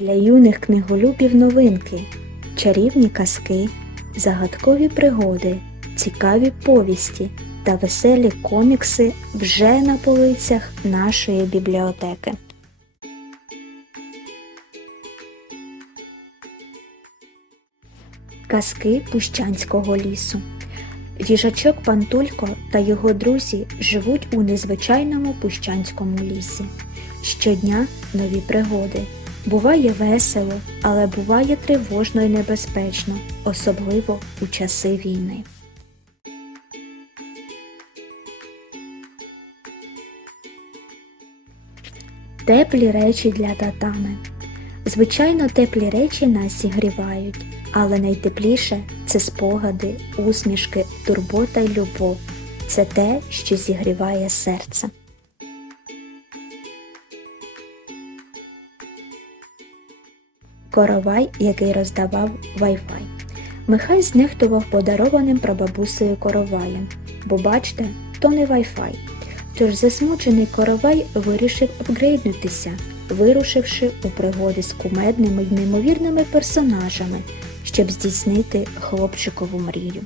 Для юних книголюбів новинки, чарівні казки, загадкові пригоди, цікаві повісті та веселі комікси вже на полицях нашої бібліотеки. Казки Пущанського лісу. Їжачок Пантулько та його друзі живуть у незвичайному пущанському лісі. Щодня нові пригоди. Буває весело, але буває тривожно і небезпечно, особливо у часи війни. Теплі речі для татами. Звичайно, теплі речі нас зігрівають, але найтепліше це спогади, усмішки, турбота й любов. Це те, що зігріває серце. Коровай, який роздавав Wi-Fi. Михай знехтував подарованим прабабусею короваєм, бо бачте, то не Wi-Fi. Тож засмучений коровай вирішив апгрейднутися, вирушивши у пригоди з кумедними й неймовірними персонажами, щоб здійснити хлопчикову мрію.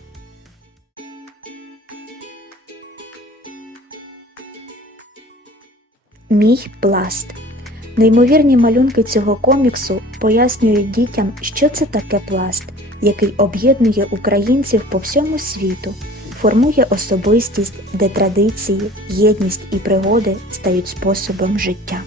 Мій пласт. Неймовірні малюнки цього коміксу пояснюють дітям, що це таке пласт, який об'єднує українців по всьому світу, формує особистість, де традиції, єдність і пригоди стають способом життя.